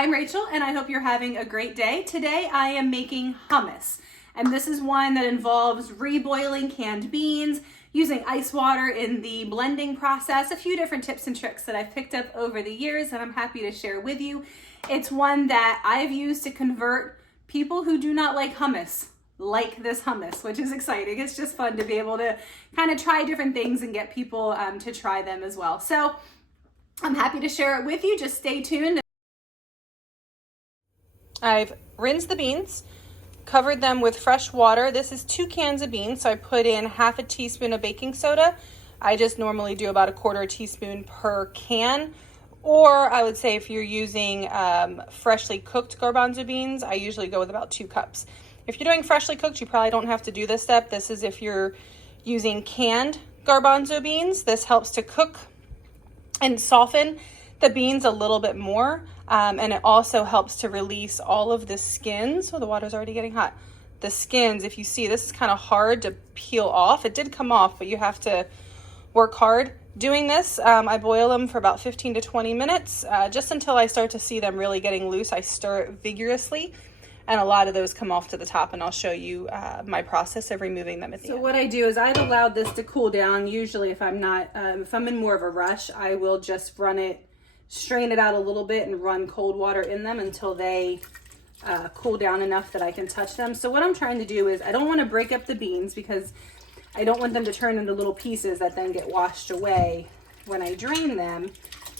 I'm Rachel and I hope you're having a great day. Today I am making hummus, and this is one that involves reboiling canned beans, using ice water in the blending process, a few different tips and tricks that I've picked up over the years and I'm happy to share with you. It's one that I've used to convert people who do not like hummus like this hummus, which is exciting. It's just fun to be able to kind of try different things and get people to try them as well. So I'm happy to share it with you. Just stay tuned. I've rinsed the beans, covered them with fresh water. This is 2 cans of beans, so I put in half a teaspoon of baking soda. I just normally do about a quarter teaspoon per can. Or I would say if you're using freshly cooked garbanzo beans, I usually go with about 2 cups. If you're doing freshly cooked, you probably don't have to do this step. This is if you're using canned garbanzo beans. This helps to cook and soften the beans a little bit more. And it also helps to release all of the skins. Oh, the water's already getting hot. The skins, if you see, this is kind of hard to peel off. It did come off, but you have to work hard doing this. I boil them for about 15 to 20 minutes, just until I start to see them really getting loose. I stir it vigorously, and a lot of those come off to the top, and I'll show you my process of removing them at the end. So what I do is I've allowed this to cool down. Usually if I'm not, if I'm in more of a rush, I will just strain it out a little bit and run cold water in them until they cool down enough that I can touch them. So what I'm trying to do is I don't want to break up the beans because I don't want them to turn into little pieces that then get washed away when I drain them.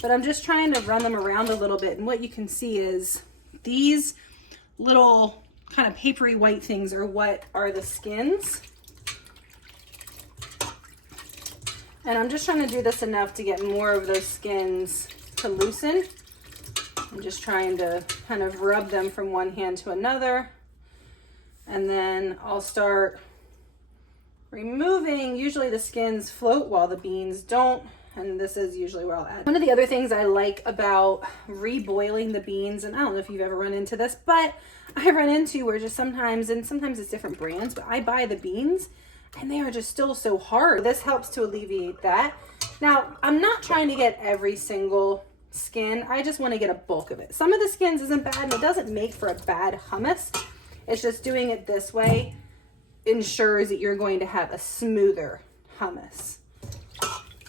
But I'm just trying to run them around a little bit. And what you can see is these little kind of papery white things are what are the skins. And I'm just trying to do this enough to get more of those skins to loosen. I'm just trying to kind of rub them from one hand to another. And then I'll start removing. Usually the skins float while the beans don't, and this is usually where I'll add. One of the other things I like about reboiling the beans, and I don't know if you've ever run into this, but I run into where just sometimes it's different brands, but I buy the beans and they are just still so hard. This helps to alleviate that. Now, I'm not trying to get every single skin. I just want to get a bulk of it. Some of the skins isn't bad, and it doesn't make for a bad hummus. It's just doing it this way ensures that you're going to have a smoother hummus.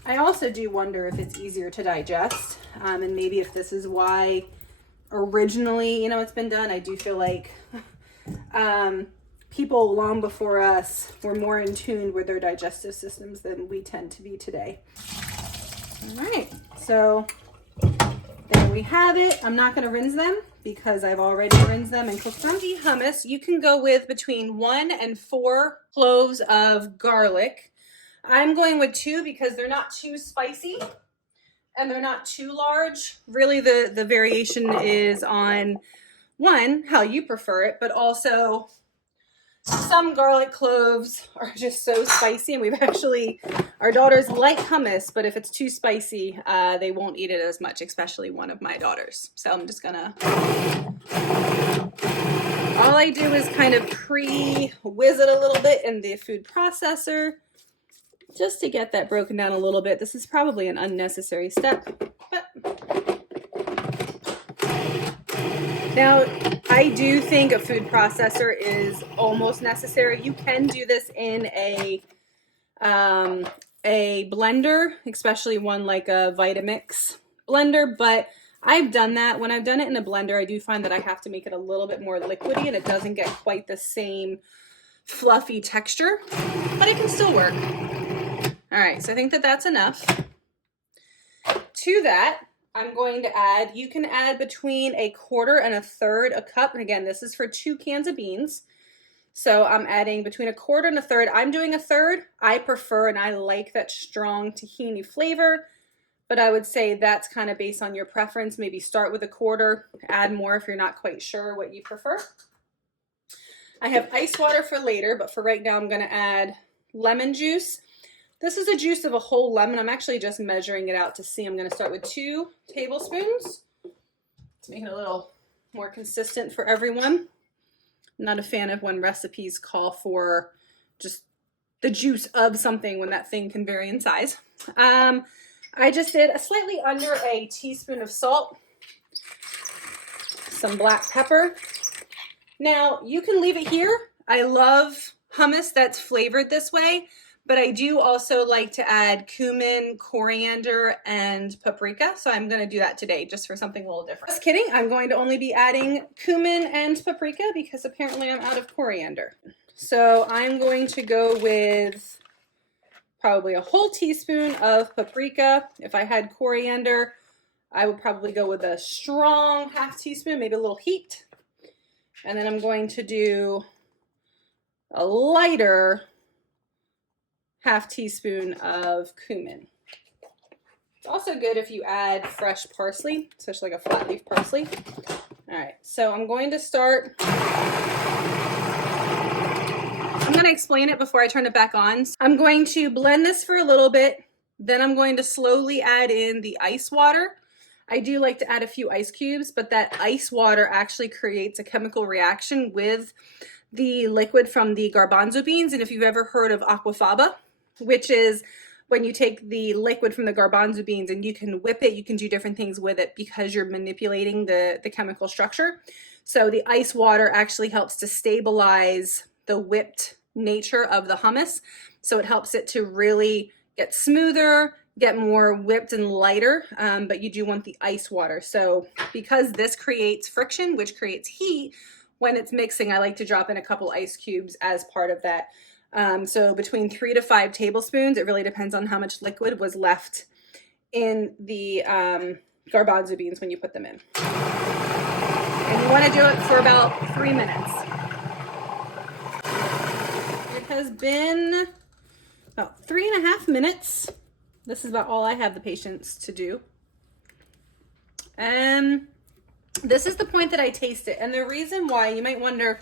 I also do wonder if it's easier to digest, and maybe if this is why originally, it's been done. I do feel like people long before us were more in tune with their digestive systems than we tend to be today. All right, so there we have it. I'm not going to rinse them because I've already rinsed them and cooked them. The hummus, you can go with between 1 and 4 cloves of garlic. I'm going with 2 because they're not too spicy and they're not too large. Really, the variation is on, one, how you prefer it, but also some garlic cloves are just so spicy, and our daughters like hummus, but if it's too spicy, they won't eat it as much, especially one of my daughters. So I'm just gonna, all I do is kind of pre-whiz it a little bit in the food processor, just to get that broken down a little bit. This is probably an unnecessary step, but now I do think a food processor is almost necessary. You can do this in a blender, especially one like a Vitamix blender, but I've done that. When I've done it in a blender, I do find that I have to make it a little bit more liquidy and it doesn't get quite the same fluffy texture, but it can still work. All right, so I think that that's enough. To that, I'm going to add, you can add between 1/4 and 1/3 a cup. And again, this is for 2 cans of beans. So I'm adding between 1/4 and 1/3. I'm doing 1/3. I prefer, and I like that strong tahini flavor, but I would say that's kind of based on your preference. Maybe start with 1/4, add more if you're not quite sure what you prefer. I have ice water for later, but for right now, I'm going to add lemon juice. This is the juice of a whole lemon. I'm actually just measuring it out to see. I'm going to start with 2 tablespoons to make it a little more consistent for everyone. I'm not a fan of when recipes call for just the juice of something when that thing can vary in size. I just did a slightly under a teaspoon of salt. some black pepper. Now, you can leave it here. I love hummus that's flavored this way, but I do also like to add cumin, coriander, and paprika. So I'm going to do that today just for something a little different. Just kidding. I'm going to only be adding cumin and paprika because apparently I'm out of coriander. So I'm going to go with probably a whole teaspoon of paprika. If I had coriander, I would probably go with a strong half teaspoon, maybe a little heat. And then I'm going to do a lighter half teaspoon of cumin. It's also good if you add fresh parsley, especially like a flat leaf parsley. All right, so I'm going to start. I'm going to explain it before I turn it back on. I'm going to blend this for a little bit. Then I'm going to slowly add in the ice water. I do like to add a few ice cubes, but that ice water actually creates a chemical reaction with the liquid from the garbanzo beans. And if you've ever heard of aquafaba, which is when you take the liquid from the garbanzo beans and you can whip it, you can do different things with it because you're manipulating the chemical structure. So the ice water actually helps to stabilize the whipped nature of the hummus. So it helps it to really get smoother, get more whipped and lighter, but you do want the ice water. So because this creates friction, which creates heat, when it's mixing, I like to drop in a couple ice cubes as part of that. So between 3 to 5 tablespoons, it really depends on how much liquid was left in the garbanzo beans when you put them in. And you want to do it for about 3 minutes. It has been about 3.5 minutes. This is about all I have the patience to do. And this is the point that I taste it. And the reason why, you might wonder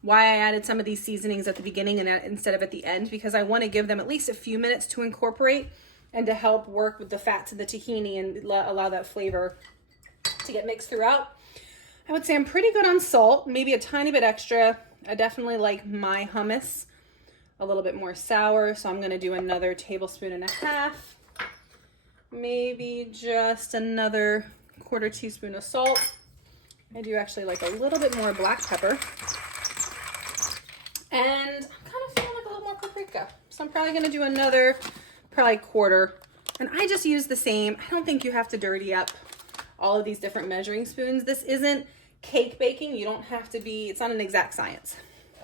why I added some of these seasonings at the beginning and instead of at the end, because I want to give them at least a few minutes to incorporate and to help work with the fats of the tahini and allow that flavor to get mixed throughout. I would say I'm pretty good on salt, maybe a tiny bit extra. I definitely like my hummus a little bit more sour, so I'm going to do another 1.5 tablespoons. Maybe just another 1/4 teaspoon of salt. I do actually like a little bit more black pepper. And I'm kind of feeling like a little more paprika. So I'm probably going to do another, probably 1/4. And I just use the same. I don't think you have to dirty up all of these different measuring spoons. This isn't cake baking. You don't have to be, it's not an exact science.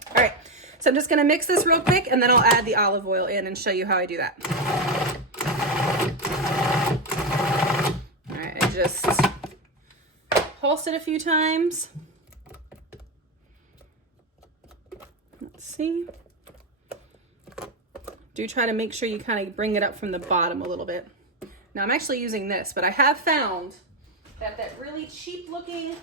All right. So I'm just going to mix this real quick and then I'll add the olive oil in and show you how I do that. All right. I just pulse it a few times. Let's see. Do try to make sure you kind of bring it up from the bottom a little bit. Now I'm actually using this, but I have found that really cheap looking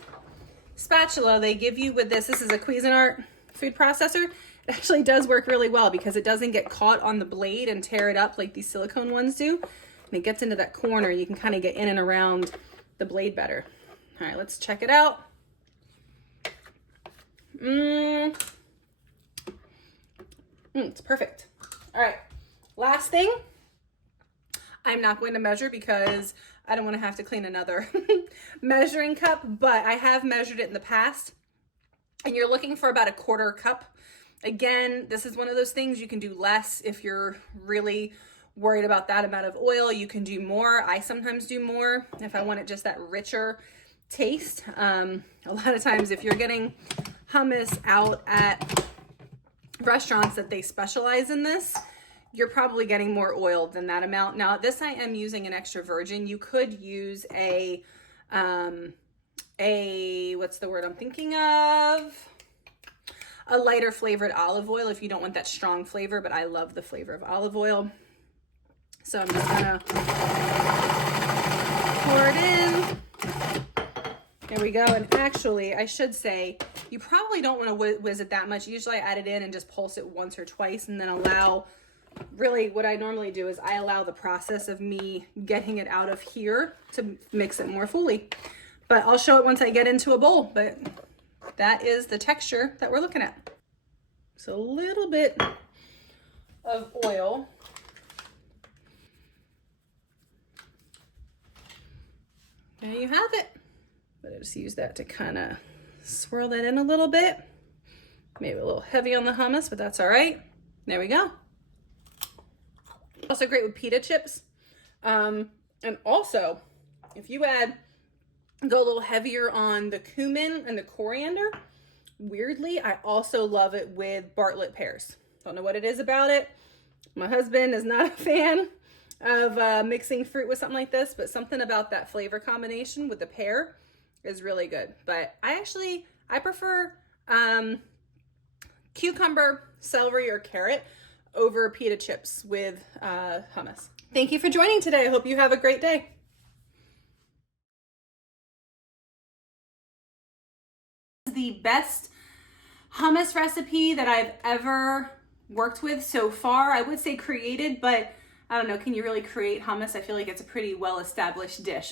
spatula they give you with this is a Cuisinart food processor. It actually does work really well because it doesn't get caught on the blade and tear it up like these silicone ones do. And it gets into that corner. You can kind of get in and around the blade better. All right, let's check it out. It's perfect. All right, last thing. I'm not going to measure because I don't want to have to clean another measuring cup, but I have measured it in the past. And you're looking for about 1/4 cup. Again, this is one of those things you can do less if you're really worried about that amount of oil. You can do more. I sometimes do more if I want it just that richer taste. A lot of times if you're getting hummus out at restaurants that they specialize in this, you're probably getting more oil than that amount. Now this I am using an extra virgin. You could use a what's the word I'm thinking of? A lighter flavored olive oil if you don't want that strong flavor, but I love the flavor of olive oil. So I'm just gonna pour it in. There we go. And actually, I should say, you probably don't want to whiz it that much. Usually I add it in and just pulse it once or twice and then allow, really what I normally do is I allow the process of me getting it out of here to mix it more fully. But I'll show it once I get into a bowl, but that is the texture that we're looking at. So a little bit of oil. There you have it. But I just use that to kind of swirl that in a little bit. Maybe a little heavy on the hummus, but that's all right. There we go. Also great with pita chips. And also, if you go a little heavier on the cumin and the coriander, weirdly, I also love it with Bartlett pears. Don't know what it is about it. My husband is not a fan of mixing fruit with something like this, but something about that flavor combination with the pear is really good. But I prefer cucumber, celery, or carrot over pita chips with hummus. Thank you for joining today. I hope you have a great day. The best hummus recipe that I've ever worked with so far. I would say created, but I don't know, can you really create hummus? I feel like it's a pretty well-established dish.